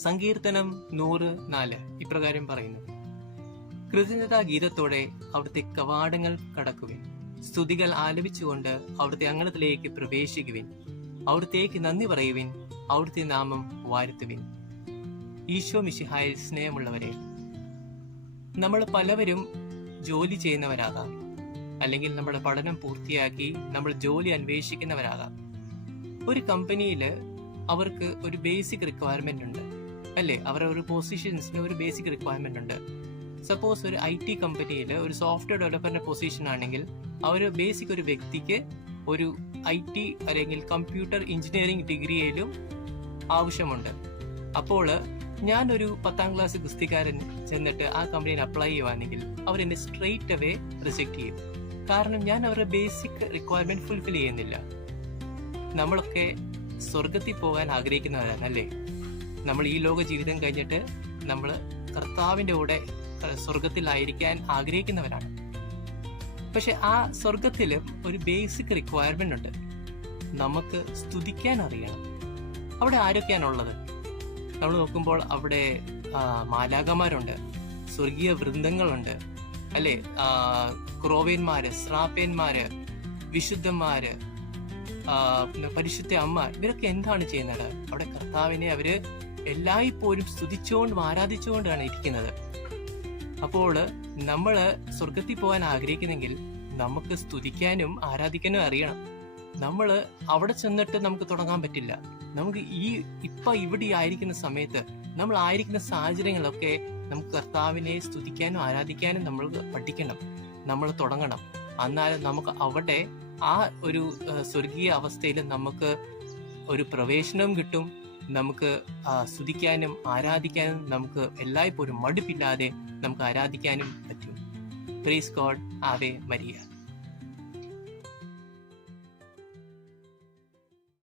സങ്കീർത്തനം 104 ഇപ്രകാരം പറയുന്നു: കൃതജ്ഞതാ ഗീതത്തോടെ അവിടുത്തെ കവാടങ്ങൾ കടക്കുവിൻ, സ്തുതികൾ ആലപിച്ചുകൊണ്ട് അവിടുത്തെ അങ്കണത്തിലേക്ക് പ്രവേശിക്കുവിൻ, അവിടുത്തേക്ക് നന്ദി പറയുവിൻ, അവിടുത്തെ നാമം വാഴ്ത്തുവിൻ. ഈശോ മിശിഹായിൽ സ്നേഹമുള്ളവരെ, നമ്മൾ പലവരും ജോലി ചെയ്യുന്നവരാകാം, അല്ലെങ്കിൽ നമ്മുടെ പഠനം പൂർത്തിയാക്കി നമ്മൾ ജോലി അന്വേഷിക്കുന്നവരാകാം. ഒരു കമ്പനിയിൽ അവർക്ക് ഒരു ബേസിക് റിക്വയർമെന്റ് ഉണ്ട്, അല്ലേ? അവരുടെ ഒരു പൊസിഷൻസിന് ഒരു ബേസിക് റിക്വയർമെന്റ് ഉണ്ട്. സപ്പോസ് ഒരു IT കമ്പനിയിൽ ഒരു സോഫ്റ്റ്വെയർ ഡെവലപ്പറിന്റെ പൊസിഷൻ ആണെങ്കിൽ അവർ ബേസിക് ഒരു വ്യക്തിക്ക് ഒരു IT അല്ലെങ്കിൽ കമ്പ്യൂട്ടർ എഞ്ചിനീയറിംഗ് ഡിഗ്രിയിലും ആവശ്യമുണ്ട്. അപ്പോൾ ഞാനൊരു 10ാം ക്ലാസ് ഗുസ്തിക്കാരൻ ചെന്നിട്ട് ആ കമ്പനിയിൽ അപ്ലൈ ചെയ്യുവാണെങ്കിൽ അവരെന്നെ സ്ട്രെയിറ്റ് അവേ റിജക്ട് ചെയ്യും. കാരണം ഞാൻ അവരുടെ ബേസിക് റിക്വയർമെന്റ് ഫുൾഫിൽ ചെയ്യുന്നില്ല. നമ്മളൊക്കെ സ്വർഗത്തിൽ പോകാൻ ആഗ്രഹിക്കുന്നവരാണ്, അല്ലേ? നമ്മൾ ഈ ലോക ജീവിതം കഴിഞ്ഞിട്ട് നമ്മൾ കർത്താവിന്റെ കൂടെ സ്വർഗത്തിലായിരിക്കാൻ ആഗ്രഹിക്കുന്നവരാണ്. പക്ഷെ ആ സ്വർഗത്തിലും ഒരു ബേസിക് റിക്വയർമെന്റ് ഉണ്ട്. നമുക്ക് സ്തുതിക്കാൻ അറിയണം. അവിടെ ആരൊക്കെയാണുള്ളത്? നമ്മൾ നോക്കുമ്പോൾ അവിടെ മാലാഖമാരുണ്ട്, സ്വർഗീയ വൃന്ദങ്ങളുണ്ട്, അല്ലെ? ക്രോവേന്മാര്, ശ്രാപ്പേന്മാര്, വിശുദ്ധന്മാര്, പരിശുദ്ധ അമ്മ, ഇവരൊക്കെ എന്താണ് ചെയ്യുന്നത്? അവിടെ കർത്താവിനെ അവര് എല്ലായ്പ്പോഴും സ്തുതിച്ചുകൊണ്ടും ആരാധിച്ചുകൊണ്ടാണ് ഇരിക്കുന്നത്. അപ്പോൾ നമ്മള് സ്വർഗത്തിൽ പോകാൻ ആഗ്രഹിക്കുന്നെങ്കിൽ നമുക്ക് സ്തുതിക്കാനും ആരാധിക്കാനും അറിയണം. നമ്മള് അവിടെ ചെന്നിട്ട് നമുക്ക് തുടങ്ങാൻ പറ്റില്ല. നമുക്ക് ഇപ്പൊ ഇവിടെ ആയിരിക്കുന്ന സമയത്ത്, നമ്മൾ ആയിരിക്കുന്ന സാഹചര്യങ്ങളൊക്കെ നമുക്ക് കർത്താവിനെ സ്തുതിക്കാനും ആരാധിക്കാനും നമ്മൾ പഠിക്കണം, നമ്മൾ തുടങ്ങണം. എന്നാലും നമുക്ക് അവിടെ ആ ഒരു സ്വർഗീയ അവസ്ഥയിൽ നമുക്ക് ഒരു പ്രവേശനം കിട്ടും. നമുക്ക് സ്തുതിക്കാനും ആരാധിക്കാനും നമുക്ക് എല്ലായ്പ്പോഴും മടുപ്പില്ലാതെ നമുക്ക് ആരാധിക്കാനും പറ്റും. Praise God. Ave Maria.